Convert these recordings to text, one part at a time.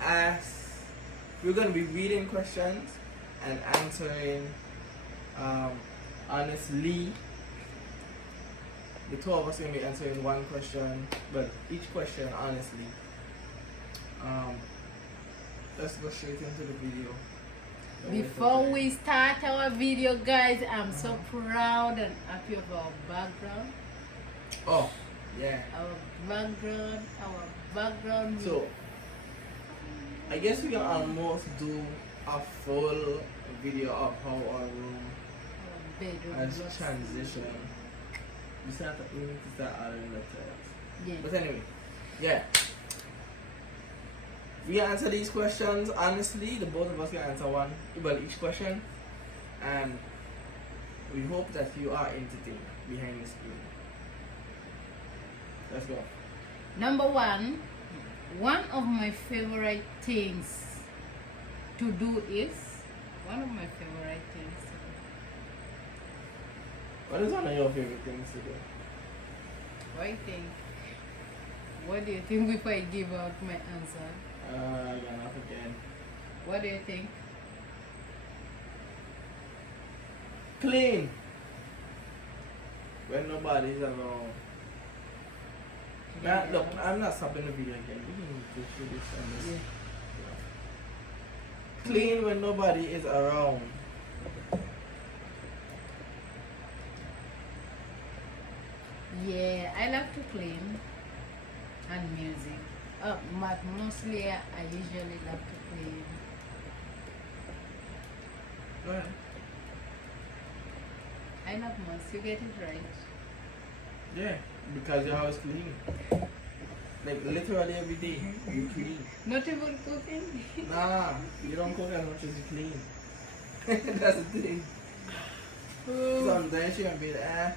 as we're gonna be reading questions and answering honestly. The two of us are gonna be answering one question, but each question honestly. Let's go straight into the video. Before we start our video, guys, I'm so proud and happy of our background. Oh, yeah. Our background. So, I guess we can almost do a full video of how our room Our bedroom has looks- transitioned. We need to start adding letters. Yeah. But anyway, yeah. We answer these questions honestly. The both of us can answer each question, and we hope that you are entertained behind the screen. Let's go. Number one of my favorite things to do is one of my favorite things to do. What is one of your favorite things to do? What do you think before I give out my answer? Gone off again. What do you think? Clean. When nobody's around. Nah, look, I'm not stopping the video again. We can go through this and this. Yeah. Clean when nobody is around. Yeah, I love to clean and music. But mostly I usually love to clean. Go ahead. I love most. You get it right. Yeah, because your house clean. Like literally every day you clean. Not even cooking. Nah, you don't cook as much as you clean. That's the thing. Sometimes you can be like,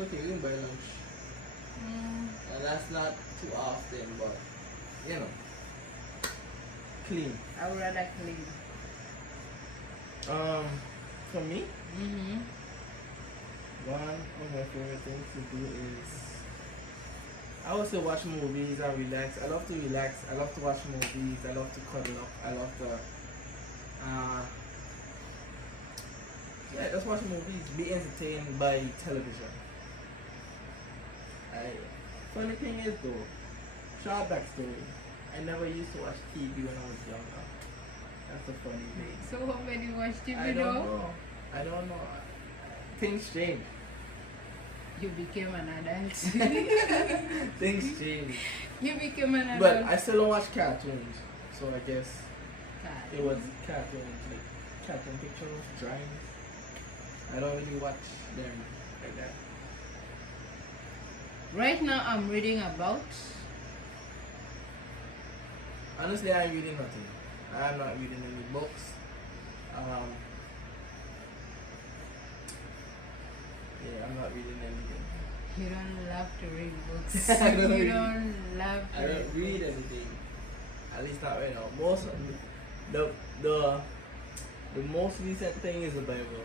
okay, we can buy lunch. And that's not too often, but you know, clean. I would rather clean. For me, Mm-hmm. one of my favorite things to do is I would say watch movies and relax. I love to relax. I love to watch movies. I love to cuddle up. I love to just watch movies. Be entertained by television. Funny thing is though, short backstory. I never used to watch TV when I was younger. That's the funny thing. So how many watch TV I don't though? know. I don't know. Things change. You became an adult. Things change. You became an adult. But I still don't watch cartoons. So I guess God. it was cartoons, like cartoon pictures, drawings. I don't really watch them like that. Right now I'm reading about Honestly, I'm reading nothing. I'm not reading any books. Yeah, I'm not reading anything. you don't love to read books. I don't you read. don't love to I don't read anything. At least not right now. Most the most recent thing is the Bible.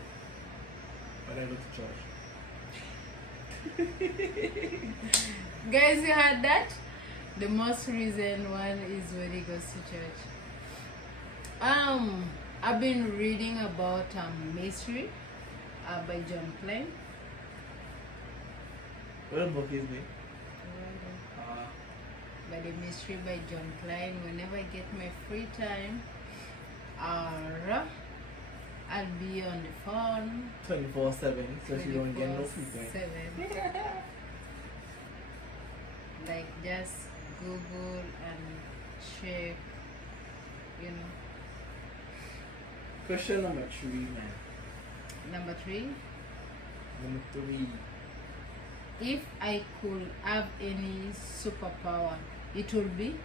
When I go to church. Guys, you heard that? The most recent one is when he goes to church. I've been reading about Mystery by John Klein. What book is it? By the Mystery by John Klein. Whenever I get my free time, I'll be on the phone 24/7, so she don't get no free time. 24/7. Like just Google and check, you know. Question number 3, man. Number 3, Number 3. if I could have any superpower, it would be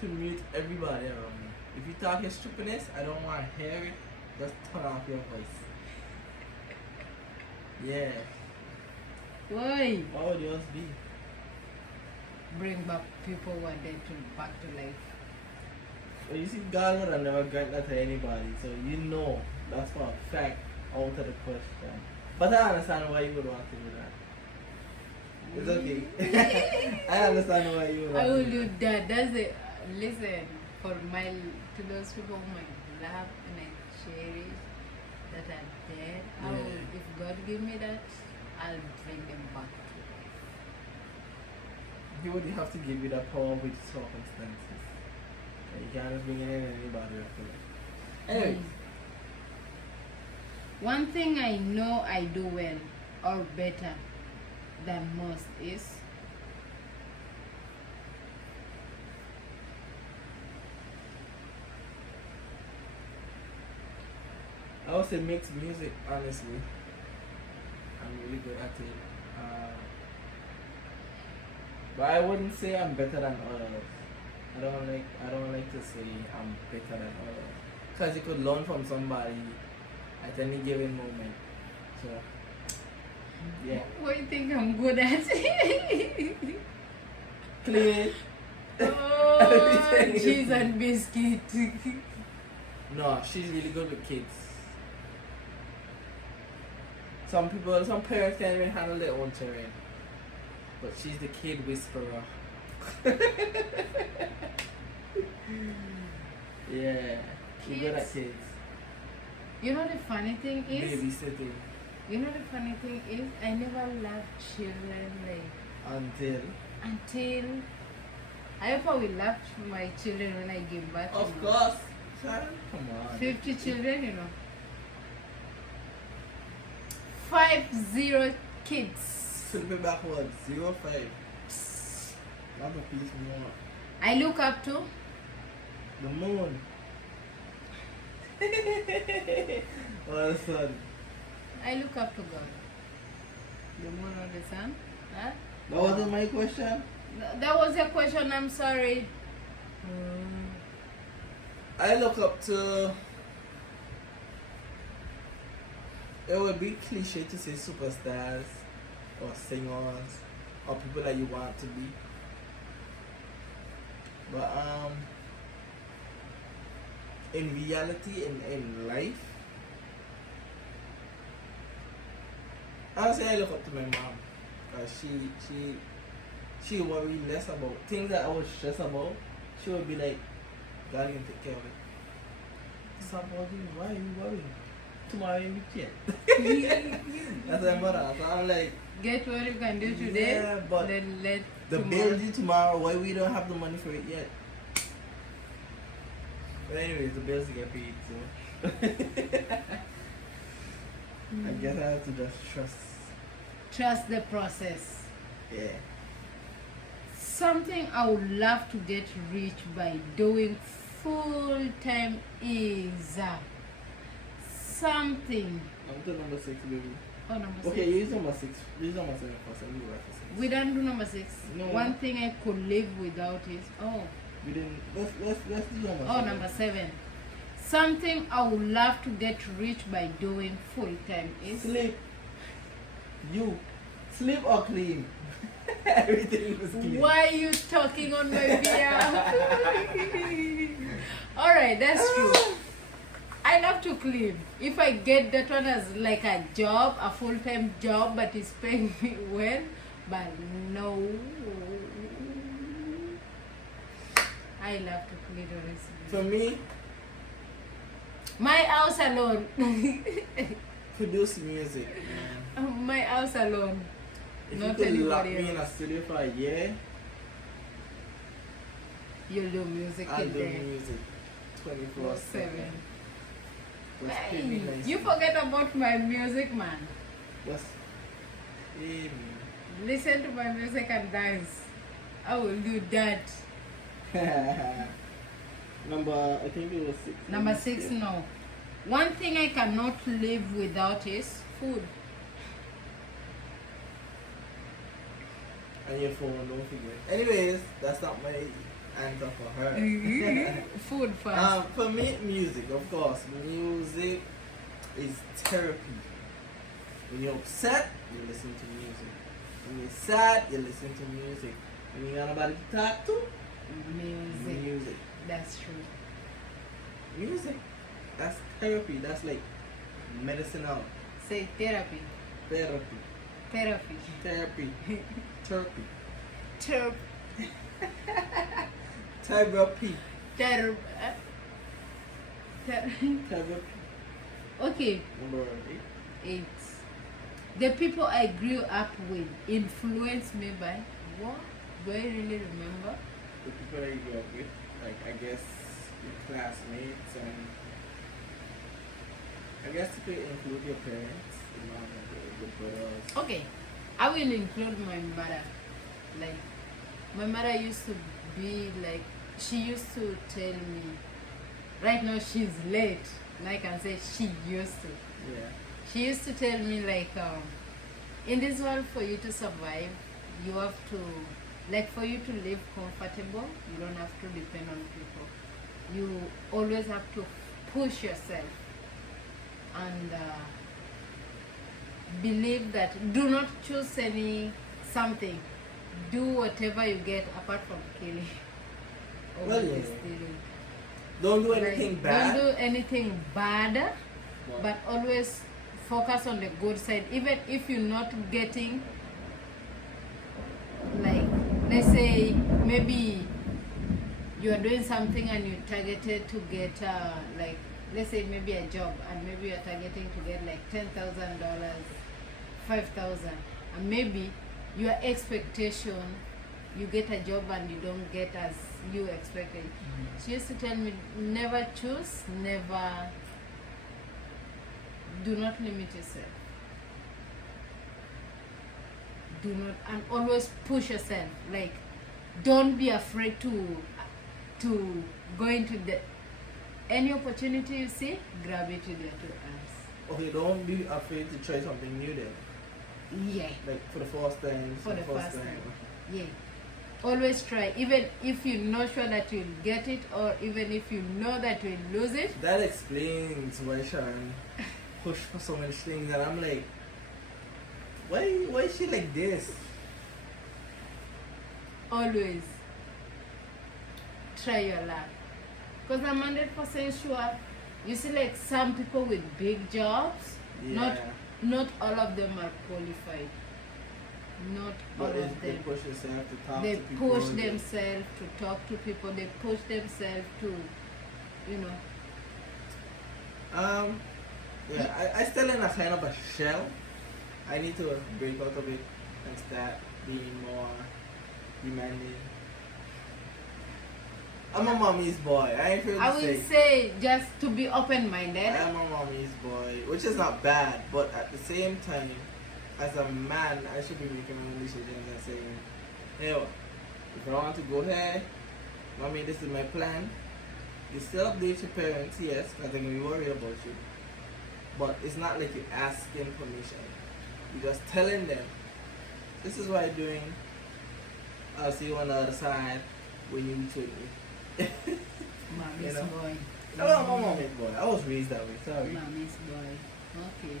To mute everybody around me. If you talk your stupidness, I don't want to hear it. Just turn off your voice. Yeah. why What would yours be? bring back people who are dead back to life. Well, you see, God would have never grant that to anybody, so you know that's for a fact out of the question. But I understand why you would want to do that. It's okay. I understand why you I will love do that. That's it. Listen, for to those people whom I love and I cherish that are dead, I will, Yeah. if God give me that, I'll bring them back to life. He would have to give you the power with circumstances. You can't just bring it in anybody after that. Anyway, One thing I know I do well or better than most is I would say mix music, honestly. I'm really good at it. But I wouldn't say I'm better than others. I don't like to say I'm better than others. Because you could learn from somebody at any given moment. So yeah. what do you think I'm good at? Clean. Oh, Everything is cheese good. and biscuit. No, she's really good with kids. Some parents can't even handle their own children. But she's the kid whisperer. Yeah, she's good at Kids. kids. You know the funny thing is, Babysitting I never loved children until. until I hope I will love my children when I give birth. Of you know. course. Child, come on. 50 children, 50 kids. Flip it backwards. 05. Not a piece more. I look up to. The moon. Oh, the sun. I look up to God. The moon or the sun. Huh? That wasn't my question. That was your question. I'm sorry. I look up to. It would be cliche to say superstars or singers or people that you want to be. But in reality, in life, I would say I look up to my mom. She worry less about things that I was stressed about. She would be like, God can take care of it. Stop worrying. Why are you worrying? Tomorrow you weekend. That's my mother. So I'm like, Get what you can do today. Yeah, but then let the tomorrow. bill due tomorrow. Why we don't have the money for it yet? But anyways, the bills get paid. So I guess I have to just Trust the process. Yeah. Something I would love to get rich by doing full time is something. I'm to number 6, baby. Oh, number Okay, six. use number 6. Use number 7 first. And we after 6. We don't do number 6. No. One thing I could live without is We didn't. Let's do number 7. oh, number 7. Something I would love to get rich by doing full time is Sleep. You sleep or clean. Everything was clean. why are you talking on my behalf? Alright, that's true. I love to clean. If I get that one as like a job, a full-time job, but it's paying me well, but no. I love to clean honestly. For me, My house alone. produce music. Man. My house alone. If Not you could lock anybody me in a else. studio for a year, You'll do music I'll in do there. music 24/7. 7. Just Hey, pay me nice. you forget about my music, man. Just pay Listen to my music and dance. I will do that. me. Number, I think it was 6. Number 6, Yeah. no. One thing I cannot live without is food. And your phone, don't forget. Anyways, that's not my answer for her. Food first. For me, music, of course. Music is therapy. When you're upset, you listen to music. When you're sad, you listen to music. When you got nobody to talk to, Music. music. That's true. Music. That's therapy. That's like medicinal Say therapy. therapy. Therapy. Therapy. Therapy. Therapy. Therapy. Therapy. Therapy. Okay, Number 8. 8. The people I grew up with influenced me by what? Do I really remember? The people that you grew up with, like I guess your classmates, and I guess you could include your parents, your mom and your brothers. Okay, I will include my mother. Like, my mother used to be like, she used to tell me, right now she's late, and I can say she used to. Yeah. She used to tell me like, in this world for you to survive, you have to, like for you to live comfortable, you don't have to depend on people. You always have to push yourself and believe that do not choose any something. Do whatever you get apart from killing or Well, yeah. stealing. Don't do Like, anything bad. Don't do anything bad, but always focus on the good side. Even if you're not getting, like, let's say maybe you are doing something and you're targeted to get, like, let's say maybe a job, and maybe you're targeting to get like $10,000, $5,000, and maybe your expectation, you get a job and you don't get as you expected. She used to tell me, never choose, never, do not limit yourself. Do not, and always push yourself. Like, don't be afraid to go into the any opportunity you see, grab it with your 2 hands. Okay, don't be afraid to try something new then. Yeah, Like for the first time. for the first time. Yeah. Always try, even if you're not sure that you'll get it, or even if you know that you'll lose it. That explains why Sharon pushed for so many things, and I'm like, why is she like this? Always try your luck, because I'm 100% sure. You see, like some people with big jobs, Yeah. not all of them are qualified. Not all But of they them. push themselves to talk They to people. push themselves to talk to people. They push themselves to, you know. Yeah, I still in a kind of a shell. I need to break out of it and start being more demanding. I'm a mommy's boy. I ain't feel I to will say. say just to be open-minded. I am a mommy's boy, which is not bad, but at the same time, as a man, I should be making my own decisions and saying, hey, if I want to go here, mommy, this is my plan. You still update your parents, yes, because they're going to be worried about you. But it's not like you're asking permission. You're just telling them, this is what I'm doing. I'll see you on the other side when you meet with me. Mommy's You know? boy. No, I'm a mommy's boy. I was raised that way, sorry. Mommy's boy. Okay.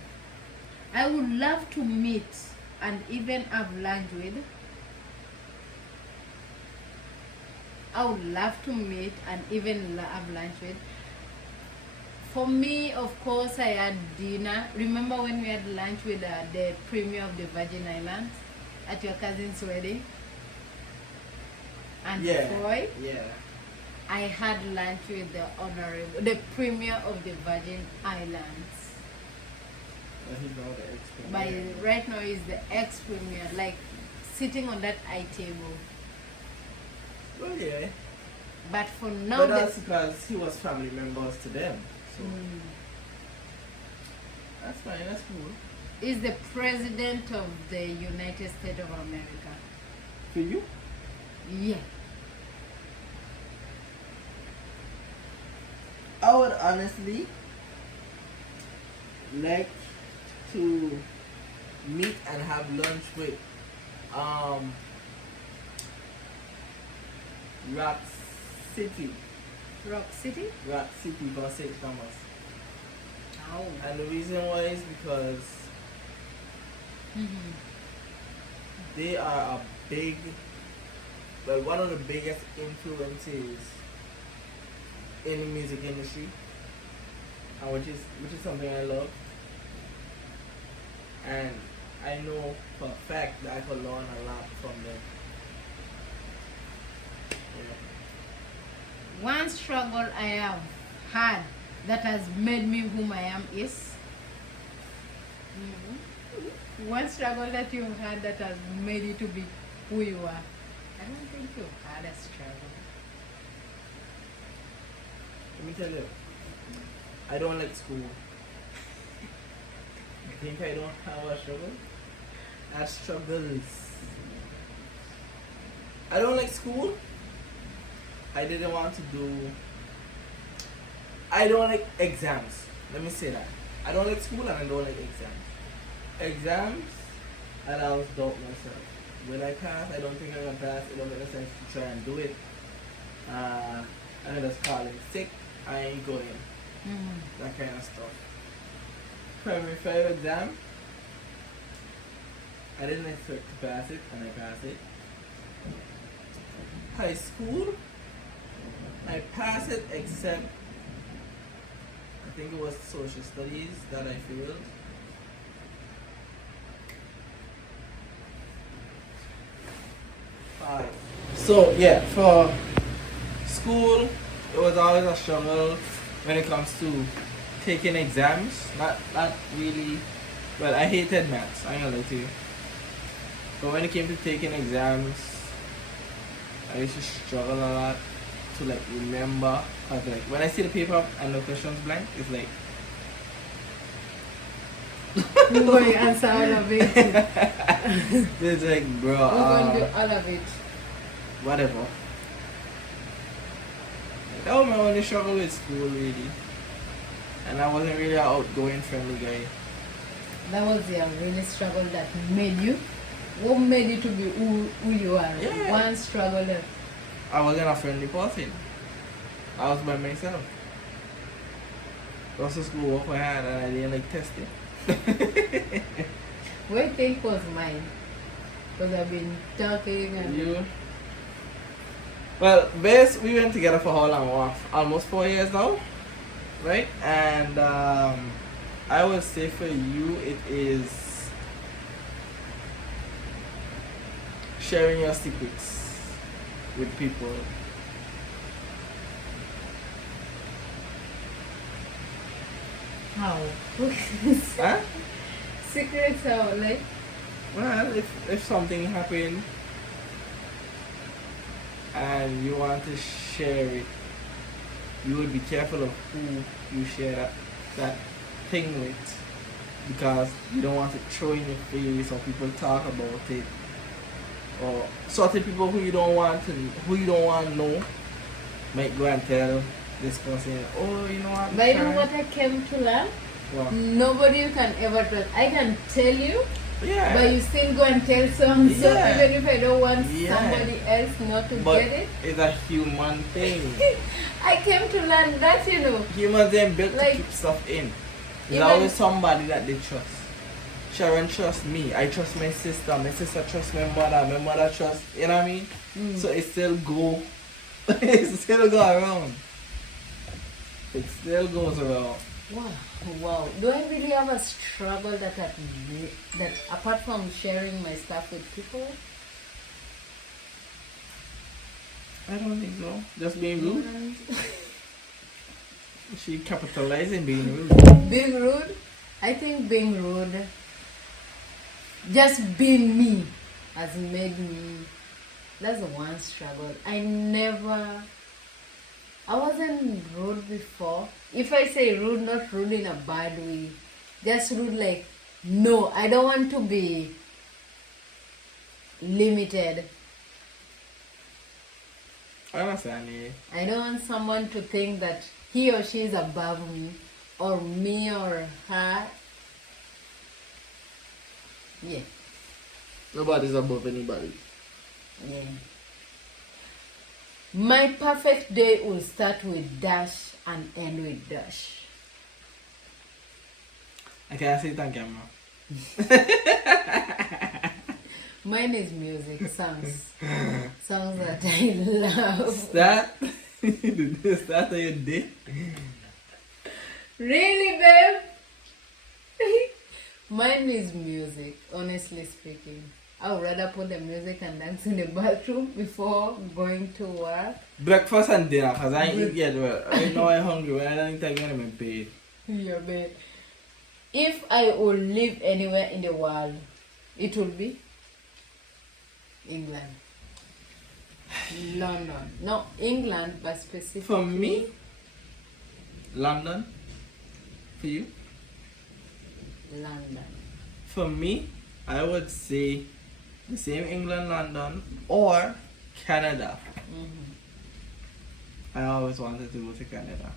I would love to meet and even have lunch with. I would love to meet and even have lunch with. For me, of course, I had dinner. Remember when we had lunch with the Premier of the Virgin Islands at your cousin's wedding? And Yeah. Foy? Yeah. I had lunch with the Premier of the Virgin Islands. But he's not the expert. By right now he's the ex-premier, like sitting on that high table. Well, yeah. But for now, But that's because he was family members to them. So that's fine, that's cool. is the president of the United States of America. For you? Yeah. I would honestly like to meet and have lunch with Rock City Rock City? for St. Thomas. Oh. And the reason why is because they are one of the biggest influences in the music industry, and which is something I love. And I know for a fact that I could learn a lot from them. Yeah. One struggle I have had that has made me whom I am is one struggle that you had that has made you to be who you are. I don't think you had a struggle. Let me tell you, I don't like school. I think I don't have a struggle. I have struggles. I don't like school. I didn't want to do. I don't like exams. Let me say that. I don't like school and I don't like exams. Exams, and I was doubt myself. When I pass, I don't think I'm gonna pass. It don't make sense to try and do it. And I just call in sick. I ain't going. That kind of stuff. Primary 5 exam, I didn't expect to pass it, and I passed it. High school, I passed it except I think it was social studies that I failed. So yeah, for school, it was always a struggle when it comes to taking exams. Not really. Well, I hated maths. I ain't gonna lie to you. But when it came to taking exams, I used to struggle a lot to like remember. Cause like when I see the paper and the questions blank, it's like We're going to answer all of it. it's like, bro. We're going to do all of it. Whatever. That was my only struggle with school, really. And I wasn't really an outgoing, friendly guy. That was the really struggle that made you. What made you to be who you are? Yeah. One struggle that. I wasn't a friendly person. I was by myself. Lots of school work I had and I didn't like testing. What do you think was mine? Because I've been talking and. You? Well, best we went together for how long? Almost 4 years now, right? And I would say for you, it is sharing your secrets with people. How? Huh? Secrets how? Like? Well, if something happened and you want to share it, you would be careful of who you share that thing with, because you don't want to throw in your face or people talk about it, or certain people who you don't want to know might go and tell this person, oh, you know what? But you know what I came to learn? What? Nobody you can ever trust. I can tell you, Yeah. but you still go and tell some. So Yeah. even if I don't want Yeah. somebody else not to But get it, it's a human thing. I came to learn that, you know. Humans ain't built Like, to keep stuff in. There's even- always somebody that they trust. Sharon trusts me. I trust my sister. My sister trusts my mother. My mother trusts, you know what I mean? So it still go. It still go around. It still goes around. Wow. Do I really have a struggle that apart from sharing my stuff with people? I don't think so. Just being rude. She capitalizing being rude. Being rude? I think being rude, just being me, has made me. That's the one struggle. I wasn't rude before. If I say rude, not rude in a bad way, just rude like, no, I don't want to be limited. I understand you. I don't want someone to think that he or she is above me, or me or her. Yeah. Nobody's above anybody. Yeah. My perfect day will start with dash and end with dash. I can't say thank you, man. Mine is music, songs. Songs that I love. That? Is that how you did? Really, babe? Mine is music, honestly speaking. I would rather put the music and dance in the bathroom before going to work. Breakfast and dinner, because I ain't eat yet. Well, right now I'm hungry. When I don't eat again, I'm in bed. Yeah, but if I would live anywhere in the world, it would be England. London. No, England, but specifically. For me, London. For you? London. For me, I would say the same England, London, or Canada. I always wanted to go to Canada.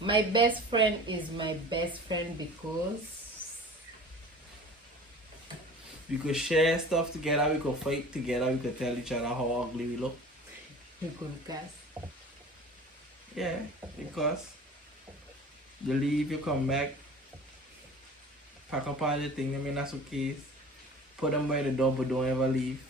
My best friend is my best friend because We could share stuff together, we could fight together, we could tell each other how ugly we look. we could cuss. Yeah, because you leave, you come back, pack up all the things in a suitcase, put them by the door, but don't ever leave.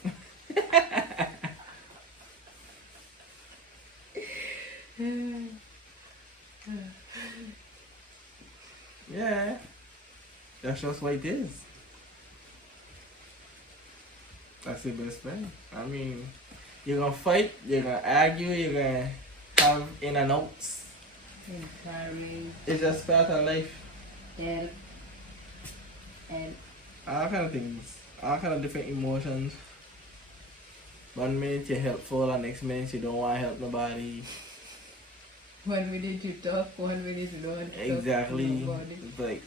Yeah, that's just what it is. That's your best friend. I mean, you're gonna fight, you're gonna argue, you're gonna have in and outs. Encourage, It's just part of life. help, and All kind of things, all kind of different emotions. One minute you're helpful, and next minute you don't want to help nobody. 1 minute you talk, 1 minute you don't talk. Exactly. To nobody. It's like,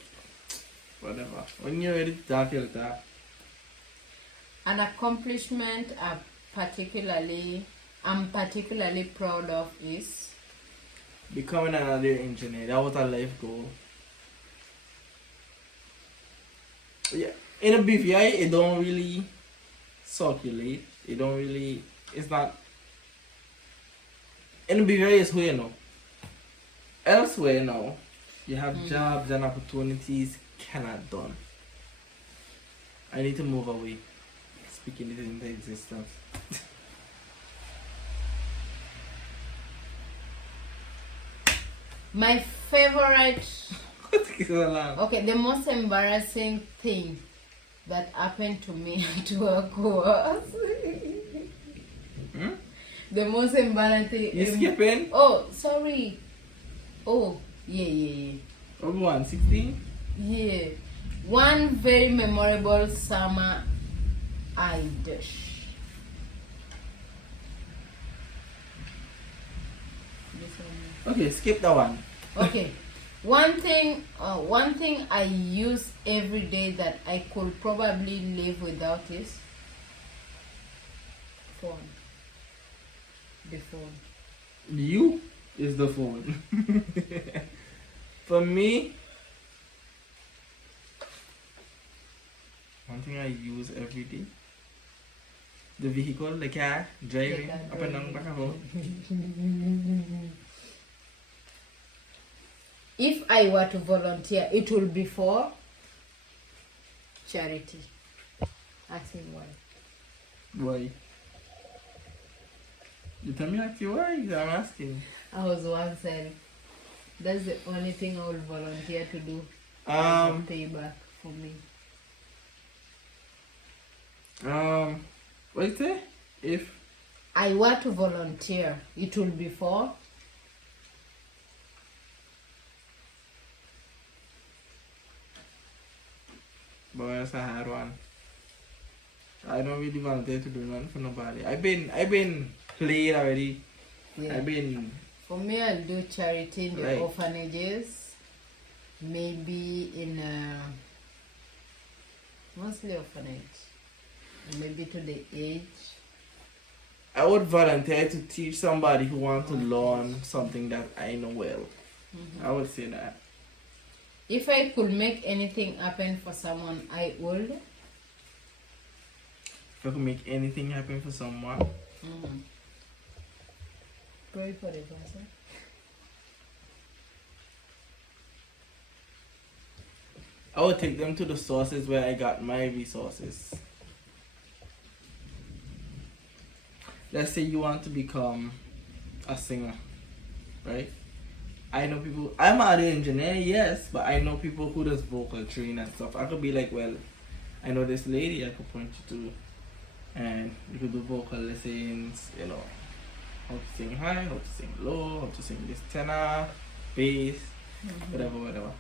whatever. When you're ready to talk, you'll talk. An accomplishment I'm particularly proud of is Becoming another engineer, that was a life goal. Yeah, in a BVI, it don't really circulate. It don't really, it's not, in a BVI, it's who you know. Elsewhere now, you have jobs and opportunities cannot done. I need to move away. Speaking it into existence. my favorite. Take so long. Okay, the most embarrassing thing that happened to me at work was Hmm? the most embarrassing. You skipping? Oh, sorry. Oh, yeah. What one? 16? Yeah. One very memorable summer I dish. This one. Okay, skip that one. Okay. One thing I use every day that I could probably live without is phone. The phone. You is the phone. For me, one thing I use every day, the vehicle, the car, driving, The car up and down, back and forth. If I were to volunteer, it will be for charity. Ask him why. Why? You tell me ask you why, I'm asking. I was once said that's the only thing I would volunteer to do as a payback for me. What you say? If I were to volunteer, it will be for but that's a hard one. I don't really volunteer to do nothing for nobody. I've been played already. yeah. I've been For me, I'll do charity in the Right. orphanages, maybe in mostly orphanage, maybe to the age. I would volunteer to teach somebody who wants to learn something that I know well. I would say that. If I could make anything happen for someone, I would. If I could make anything happen for someone, Pray for the person. I would take them to the sources where I got my resources. Let's say you want to become a singer, right? I know people. I'm an audio engineer, yes, but I know people who does vocal training and stuff. I could be like, well, I know this lady I could point you to, and you could do vocal lessons. You know, how to sing high, how to sing low, how to sing this tenor, bass, whatever.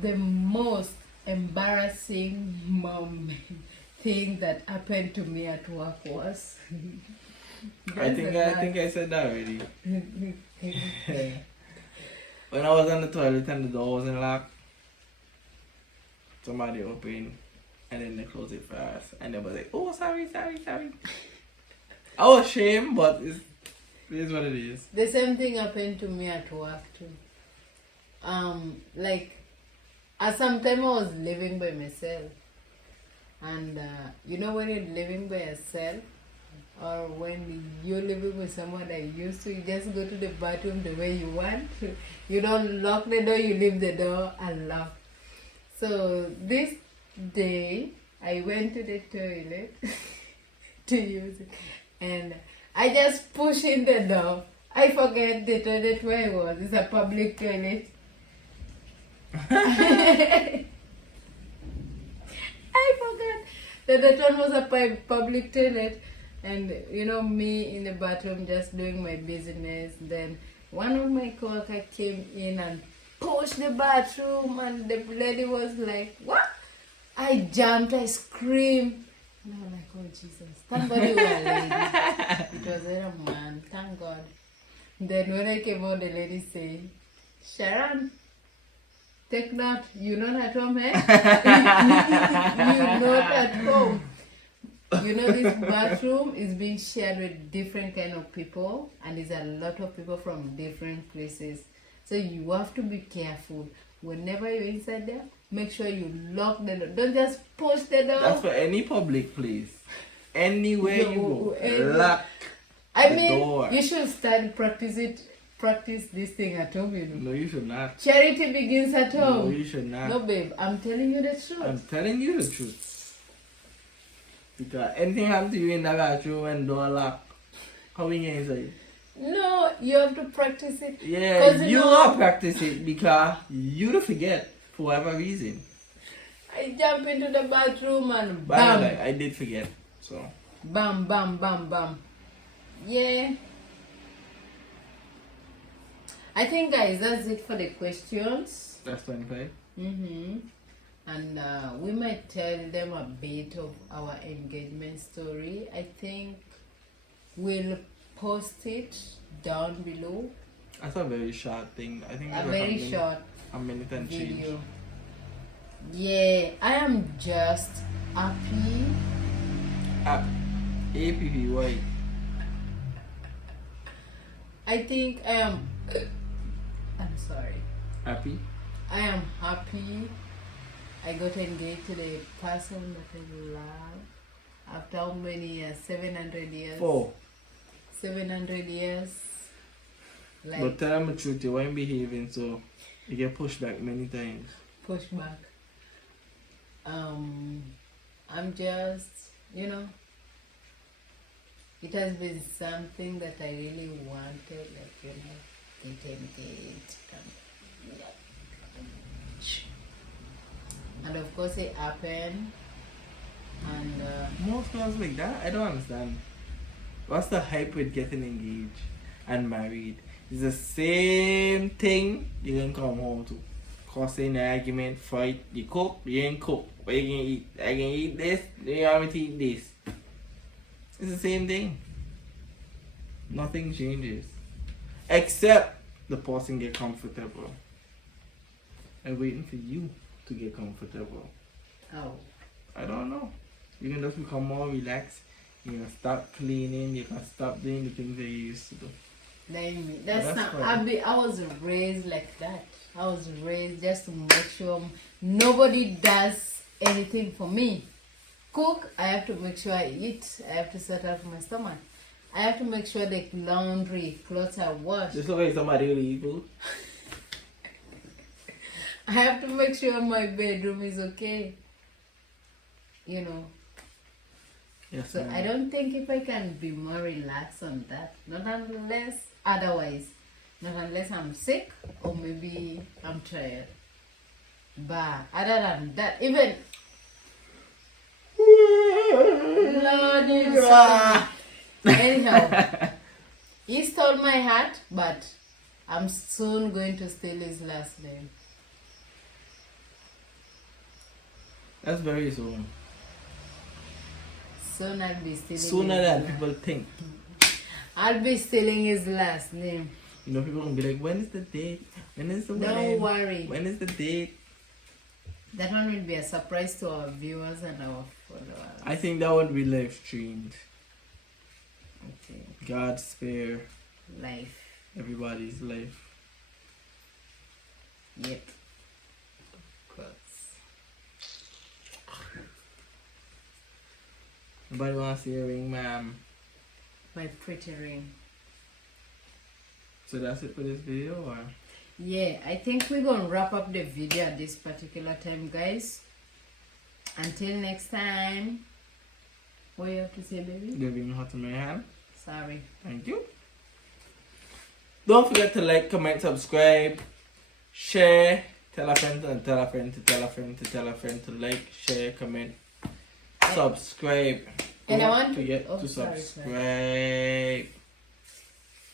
The most embarrassing thing that happened to me at work was. I think I said that already. When I was on the toilet and the door wasn't locked, somebody opened and then they closed it for us, and they was like, "Oh, sorry." I was ashamed, but it is what it is. The same thing happened to me at work too. Like, at some time I was living by myself, and you know when you're living by yourself, or when you're living with someone that you used to, you just go to the bathroom the way you want. You don't lock the door, you leave the door unlocked. So this day, I went to the toilet to use it, and I just pushed in the door. I forget the toilet where I was. It's a public toilet. I forgot that that one was a public toilet, and you know me in the bathroom just doing my business. Then one of my coworkers came in and pushed the bathroom, and the lady was like, "What?" I jumped, I screamed, and I was like, "Oh Jesus!" Thank God you were a lady. It was a man. Thank God. Then when I came out, the lady said, "Sharon, take note, you're not at home, eh? You're not at home. You know, this bathroom is being shared with different kind of people, and there's a lot of people from different places. So you have to be careful. Whenever you're inside there, make sure you lock the door. Don't just push the door." That's for any public place. Anywhere you go, lock I the mean, door. you should start practice this thing at home, you know. No, you should not. Charity begins at home. No, you should not. No, babe, I'm telling you the truth. I'm telling you the truth. Because anything happens to you in the bathroom and door lock, how we can say? No, you have to practice it. Yeah, 'Cause you know, all practice it because you don't forget for whatever reason. I jump into the bathroom and But bam, I did forget. So bam, bam, bam, bam. Yeah. I think, guys, that's it for the questions. that's 25. And we might tell them a bit of our engagement story. I think we'll post it down below. That's a very short thing. I think A it's like very minute, short a minute and change. video. Yeah, I am just happy. APPY. I think I am. I'm sorry. Happy? I am happy I got engaged to the person that I love. After how many years? 700 years. 4. 700 years. Like, But tell them the truth, you weren't behaving, so you get pushed back many times. push back. I'm just, you know, it has been something that I really wanted, like, you know, get engaged. And of course it happened. And Most girls like that? I don't understand. What's the hype with getting engaged and married? It's the same thing you can come home to. Causing an argument, fight, you cook, you ain't cook. What you gonna eat? I can eat this, you want me to eat this. It's the same thing. Nothing changes. Except the person get comfortable. I'm waiting for you to get comfortable. oh, I don't know. You can just become more relaxed. You can stop cleaning. You can stop doing the things that you used to do. that's not. fine. I was raised like that. I was raised just to make sure nobody does anything for me. Cook, I have to make sure I eat. I have to set out my stomach. I have to make sure the laundry, clothes are washed. Just look like somebody will eat food. I have to make sure my bedroom is okay. You know. Yes, So ma'am. I don't think if I can be more relaxed on that, not unless otherwise. Not unless I'm sick or maybe I'm tired. But other than that, even Lord, you saw me. Anyhow, he stole my heart, but I'm soon going to steal his last name. That's very soon. Soon I'll be stealing. Sooner his than last- people think. I'll be stealing his last name. You know, people gonna be like, when is the date? When is the Don't wedding? worry. When is the date? That one will be a surprise to our viewers and our followers. I think that would be live streamed. Okay. God spare Life. everybody's life. Yep. Of course. Nobody wants to see a ring, ma'am. My pretty ring. So that's it for this video, or? Yeah, I think we're gonna wrap up the video at this particular time, guys. Until next time. What do you have to say, baby? Giving hot in my hand. Sorry. Thank you. Don't forget to like, comment, subscribe, share, tell a friend and tell a friend to tell a friend to tell a friend to like, share, comment, subscribe. And I Don't want to- forget oh, to sorry. subscribe.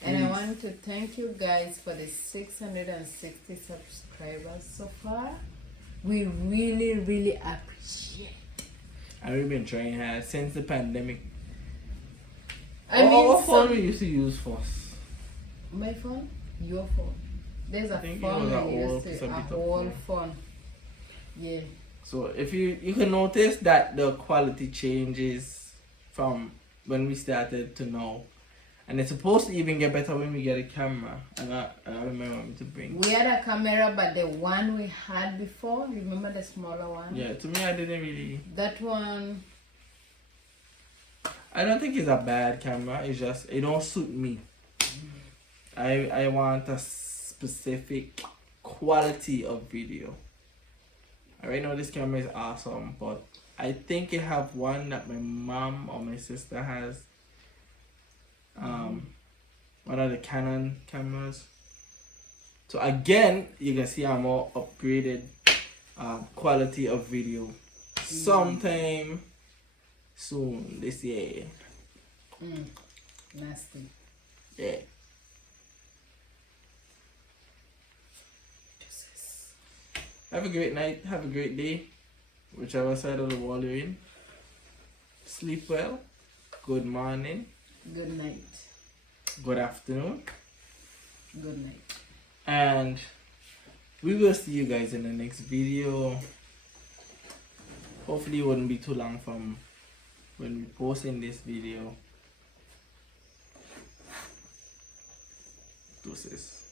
And I Please. want to thank you guys for the 660 subscribers so far. We really, really appreciate. And we've been trying hard since the pandemic. I mean, what phone we some, used to use first? my phone, your phone. There's a I think it phone was I a used old to, piece a of bit of whole phone. phone. Yeah. So if you can notice that the quality changes from when we started to now. And it's supposed to even get better when we get a camera. And I remember to bring. We had a camera, but the one we had before, remember the smaller one? Yeah, to me I didn't really. That one, I don't think it's a bad camera. It's just it don't suit me. I want a specific quality of video. I already know this camera is awesome, but I think I have one that my mom or my sister has. One of the Canon cameras. So again, you can see a more upgraded quality of video sometime soon this year. nasty. Yeah. Have a great night. Have a great day. Whichever side of the wall you're in. Sleep well. Good morning. Good night. Good afternoon. Good night. And we will see you guys in the next video. Hopefully it wouldn't be too long from when we posting this video. Deuces.